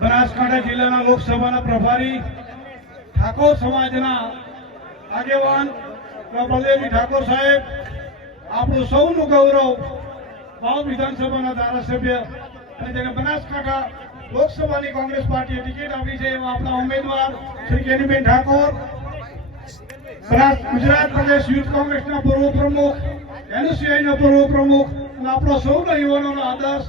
બનાસકાંઠા જિલ્લાના લોકસભાના પ્રભારી ઠાકોર સમાજના આગેવાન બલદેવજી ઠાકોર સાહેબ, આપણું સૌનું ગૌરવ વાવ વિધાનસભાના ધારાસભ્ય અને જેને બનાસકાંઠા લોકસભાની કોંગ્રેસ પાર્ટીએ ટિકિટ આપી છે, એવા આપણા ઉમેદવાર શ્રી કેનીબેન ઠાકોર, ગુજરાત પ્રદેશ યુથ કોંગ્રેસના પૂર્વ પ્રમુખ, એનસીઆઈના પૂર્વ પ્રમુખ અને આપણો સૌના યુવાનોનો આદર્શ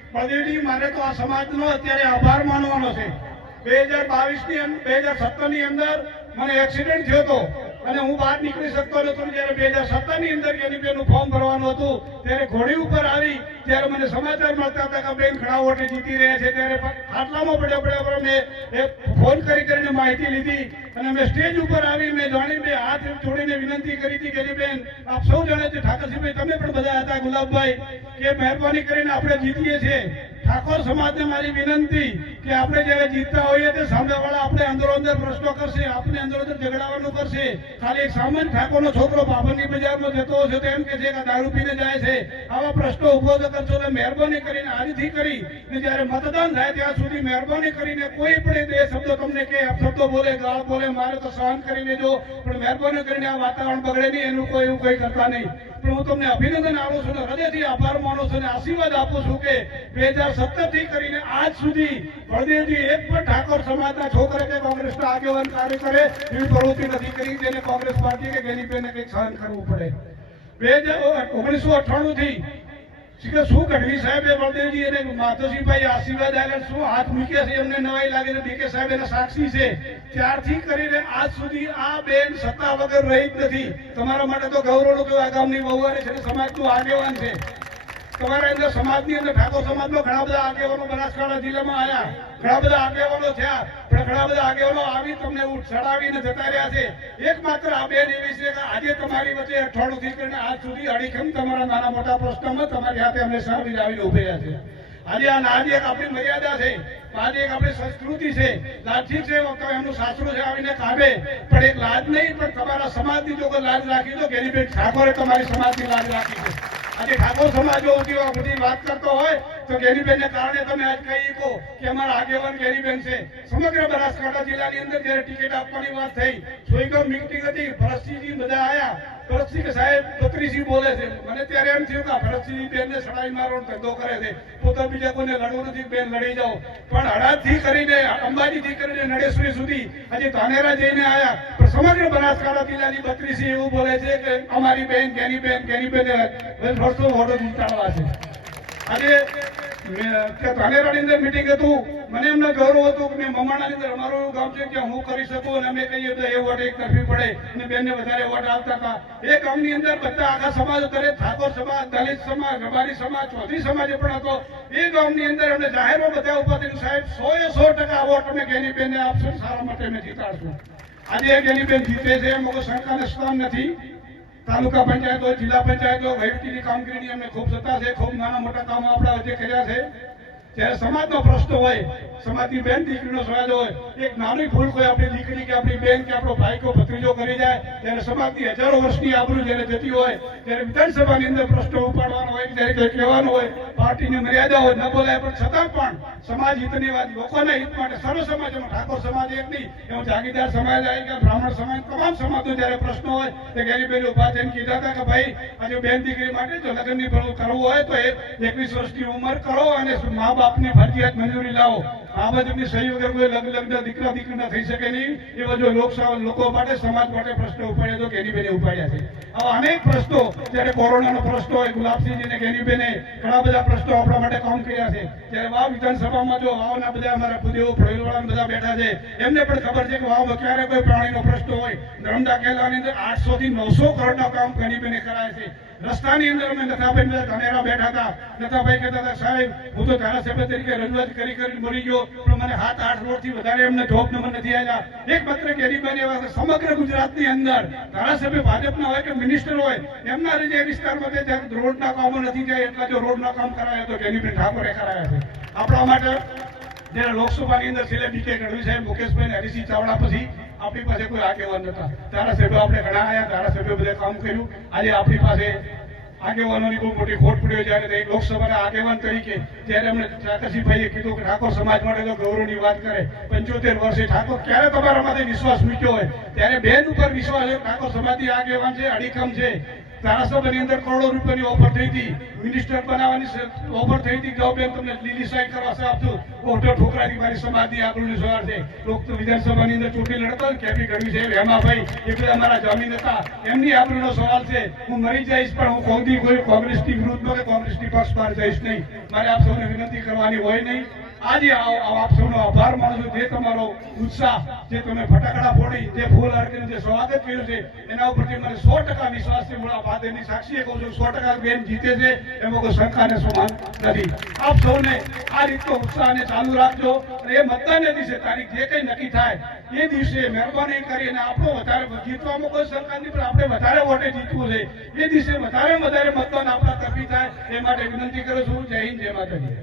બળદેવજી મારે તો આ સમાજનો અત્યારે આભાર માનવાનો છે. બે હજાર બાવીસની બે હજાર સત્તરની અંદર મને એક્સિડન્ટ થયો હતો અને હું બહાર નીકળી શકતો નતો જ્યારે બે હજાર સત્તરની અંદર કેનીપીનું ફોર્મ ભરવાનું હતું, ત્યારે ઘોડી ઉપર આવી, ત્યારે મને સમાચાર મળતા હતા કે બેન ઘણા વોટે જીતી રહ્યા છે. ત્યારે ખાટલામાં પડ્યા પડ્યા પર મેં ફોન કરી કરીને માહિતી લીધી અને મેં સ્ટેજ ઉપર આવી, મેં જાણી મેં હાથ જોડીને વિનંતી કરી હતી કે બેન, આપ સૌ જાણે છે. ઠાકરસિંહભાઈ તમે પણ બધા હતા, ગુલાબભાઈ. કે મહેરબાની કરીને આપણે જીતીએ છીએ. ઠાકોર સમાજને મારી વિનંતી. કે આપણે જ્યારે જીતતા હોઈએ તે સામેવાળા આપણે અંદરો અંદર પ્રશ્નો કરશે, આપણે અંદરો અંદર ઝઘડાવાનું કરશે. ખાલી એક સામાન્ય ઠાકોરનો છોકરો બાબરની બજારમાં જતો હશે તો એમ કે છે કે દારૂ પીને જાય છે. આવા પ્રશ્નો ઊભો કરશો તો મહેરબાની કરીને આજથી કરી ને જ્યારે મતદાન થાય ત્યાં સુધી મહેરબાની કરીને કોઈ પણ એ શબ્દો તમને કે શબ્દો બોલે, ગાળ બોલે, મારે તો સહન કરી લેજો પણ મહેરબાની કરીને આ વાતાવરણ બગડે નહીં, એનું કોઈ એવું કંઈ કરતા નહીં. પણ હું તમને અભિનંદન આપું છું હૃદયથી આભાર માનું છું અને આશીર્વાદ આપું છું કે બે હજાર સત્તરથી કરીને આજ સુધી બળદેવજી એક પણ ઠાકોર સમાજના છોકરા કે કોંગ્રેસના આગેવાન કાર્ય કરે એવી પ્રવૃત્તિ નથી કરી, જેને કોંગ્રેસ પાર્ટી કે ગેરીબેને કંઈક સહન કરવું પડે. બે હજાર ઓગણીસો અઠ્ઠાણું થી કે શું ગઢવી સાહેબે બળદેવજી અને માધવસિંહભાઈ આશીર્વાદ આપ્યા શું હાથ મૂક્યા છે? એમને નવાઈ લાગે છે બીકે સાહેબ એના સાક્ષી છે. ત્યારથી કરીને આજ સુધી આ બેન સત્તા વગર રહી જ નથી. તમારા માટે તો ગૌરવનું કેવા આ ગામની વહુવારી છે, સમાજનું આગેવાન છે. તમારા અંદર સમાજની અંદર ઠાકોર સમાજમાં ઘણા બધા આગેવાનો બનાસકાંઠા જિલ્લામાં આવ્યા ઘણા બધા આગેવાનો થયા. પણ ઘણા બધા આગેવાનો આવી તમને ચડાવીને જતા રહ્યા છે. એકમાત્ર આ બેન એવી આજે તમારી વચ્ચે અઠવાડિયું થી કરીને આજ સુધી અડીખમ તમારા નાના મોટા પ્રશ્નમાં તમારી હાથે અમે આવીને આવીને ઉભે છે. આજે આ નાજ એક આપણી મર્યાદા છે. આજે એક આપણી સંસ્કૃતિ છે. લાઠી છે એમનું સાસરું છે, આવીને કામે. પણ એક લાજ નહીં, પણ તમારા સમાજની જો લાજ રાખી દો, ગેરીબેન ઠાકોરે તમારી સમાજની લાજ રાખી છે. આજે ઠાકોર સમાજ ઉઠી વાત કરતો હોય તો ગેરીબેનને કારણે તમે આજ કહી કહો કે અમારા આગેવાન ગેરીબેન છે. સમગ્ર બનાસકાંઠા જિલ્લાની અંદર જ્યારે ટિકિટ આપવાની વાત થઈ સોઈગામ મીટિંગ હતી, ભરતસિંહજી બધા આવ્યા કરીને, અંબાજીથી સુધી ધાનેરા જઈને પણ સમગ્ર બનાસકાંઠા જિલ્લાની બત્રીસી એવું બોલે છે કે અમારી બેન કેની બેન કેની બેન વર્ષો વોટો જીતાડવા છે. આજે કે ધાનેરાની અંદર મીટિંગ હતું. મને એમને ગૌરવ હતું કે મેં મમાણાની અંદર અમારું એવું ગામ છે કે હું કરી શકું અને અમે કહીએ તો એ વોટ એક તરફી પડે અને બેનને વધારે વોટ આવતા હતા. એ ગામની અંદર બધા આખા સમાજ કરે ઠાકોર સમાજ, દલિત સમાજ, રબારી સમાજ, ચૌધરી સમાજ પણ હતો. એ ગામની અંદર અમને જાહેરમાં બધા ઊભા થઈને સાહેબ સો એ સો ટકા વોટ અમે ગેની બેનને આપશું સારા માટે અમે જીતાડશું. આજે ગેની બેન જીતે છે, એમ કોઈ સરકારને સ્થાન નથી. તાલુકા પંચાયત, જિલ્લા પંચાયત વહીવટીની કામગીરીની અમને ખૂબ સત્તા છે. ખૂબ નાના મોટા કામો આપણા વચ્ચે કર્યા છે. જ્યારે સમાજનો પ્રશ્ન હોય, સમાજની બેન દીકરીનો સમાજ હોય, એક નાની ભૂલ કોઈ આપણી દીકરી કે આપણી બેન કે આપણો ભાઈ કે ભત્રીજો કરી જાય, ત્યારે સમાજની હજારો વર્ષની આબરૂ જ્યારે જતી હોય, ત્યારે વિધાનસભાની અંદર પ્રશ્નો ઉપાડવાનો હોય, ત્યારે કંઈ કહેવાનું હોય, પાર્ટીની મર્યાદા હોય, ન બોલાય, પણ છતાં પણ સમાજ હિતની વાત લોકોના હિત માટે સર્વ સમાજ એમાં ઠાકોર સમાજ એક નહીં એમાં જાગીરદાર સમાજ આવી ગયા બ્રાહ્મણ સમાજ, તમામ સમાજનો જ્યારે પ્રશ્ન હોય તે ગેરીબેન ઊભા થઈને કીધા હતા કે ભાઈ, આજે બેન દીકરી માટે જો લગ્નની કરવું હોય તો એકવીસ વર્ષની ઉંમર કરો અને મા બાપની ફરજિયાત મંજૂરી લાવો. આ બાજુની સહી લગ્ન લગ્ન, દીકરા દીકરીના થઈ શકે નહીં. એ બધું લોકસભા લોકો માટે, સમાજ માટે પ્રશ્નો ઉપાડ્યા તો ગેનીબેને ઉપાડ્યા છે. આવા અનેક પ્રશ્નો, જ્યારે કોરોનાનો પ્રશ્ન હોય ગુલાબસિંહજી ને ગેનીબેને ઘણા બધા પ્રશ્નો આપણા માટે કામ કર્યા છે. ત્યારે વાવ વિધાનસભામાં જો વાવના બધા અમારા ભૂદેવો પ્રયોગવાળા બધા બેઠા છે, એમને પણ ખબર છે કે વાવ ક્યારે કોઈ પ્રાણીનો પ્રશ્ન હોય. નર્મદા કેલાની અંદર આઠસો થી નવસો કરોડના કામ ગેનીબેને કરાય છે. રસ્તાની અંદર અમે નથાભાઈ ધાનેરા બેઠા હતા. નથાભાઈ કહેતા હતા, સાહેબ, હું તો ધારાસભ્ય તરીકે રજૂઆત કરી કરીને મરી ગયો, પણ મને હાથ આઠ રોડથી વધારે એમને જોબ નંબર નથી આવ્યા એક માત્ર ગેરીબાન એવા સમગ્ર ગુજરાતની અંદર. ધારાસભ્ય ભાજપના હોય કે મિનિસ્ટર હોય, એમના જે વિસ્તારમાં ત્યાં રોડના કામો નથી થયા, એટલા જો રોડના કામ કરાયા તો ગેરીબેન ઠાકોરે કરાયા છે. આપણા માટે જ્યારે લોકસભાની અંદર છેલ્લે બીકે ગઢવી સાહેબ, મુકેશભાઈ હરીસિંહ ચાવડા પછી આપણી પાસે કોઈ આગેવાન નતા ધારાસભ્યો આપણે ઘણા આવ્યા ધારાસભ્યો બધે કામ કર્યું. આજે આપણી પાસે આગેવાનોની બહુ મોટી ખોટ પડ્યો જ્યારે લોકસભાના આગેવાન તરીકે જ્યારે અમને ઠાકરસિંહભાઈએ કીધું કે ઠાકોર સમાજ માટે તો ગૌરવની વાત કરે, પંચોતેર વર્ષે ઠાકોર ક્યારે તમારા માથે વિશ્વાસ મૂક્યો હોય? ત્યારે બેન ઉપર વિશ્વાસ છે. ઠાકોર સમાજની આગેવાન છે, અડીખમ છે. ધારાસભાની અંદર કરોડો રૂપિયાની ઓફર થઈ હતી. મિનિસ્ટર બનાવવાની ઓફર થઈ હતી. બેન, તમને લીલી સાઈન કરવા છે આપશું. ઓઢો ઠોકરાથી મારી સમાજની આબરૂની સવાર છે. લોક વિધાનસભાની અંદર ચૂંટણી લડતો કેપી કર્યું છે. હેમાભાઈ એ બધા અમારા જમીન હતા. એમની આબરૂનો સવાલ છે, હું મરી જઈશ, પણ હું દી કોઈ કોંગ્રેસની વિરુદ્ધમાં કે કોંગ્રેસની પક્ષ પર જઈશ નહીં. મારે આપ સૌને વિનંતી કરવાની હોય નહીં. આજે આપ સૌનો આભાર માનું છું. જે તમારો ઉત્સાહ, જે તમે ફટાકડા ફોડી, જે ફૂલ અર્પીને જે સ્વાગત કર્યું છે, એના ઉપરથી મને સો ટકા વિશ્વાસ છે, હું આ વાત સાક્ષી કહું છું, સો ટકા બેન જીતે છે, એમાં કોઈ શંકા ને સમાન નથી. આપ સૌને આ રીતનો ઉત્સાહને ચાલુ રાખજો અને એ મતદાનને દિવસે તારીખ જે કંઈ નક્કી થાય, એ દિવસે મહેરબાની કરીને આપણો વધારે જીતવામાં કોઈ શંકા નહીં પણ આપણે વધારે વોટે જીતવું છે. એ દિવસે વધારે વધારે મતદાન આપણા તરફી થાય, એ માટે વિનંતી કરું છું. જય હિન્દ, જય માતાજી.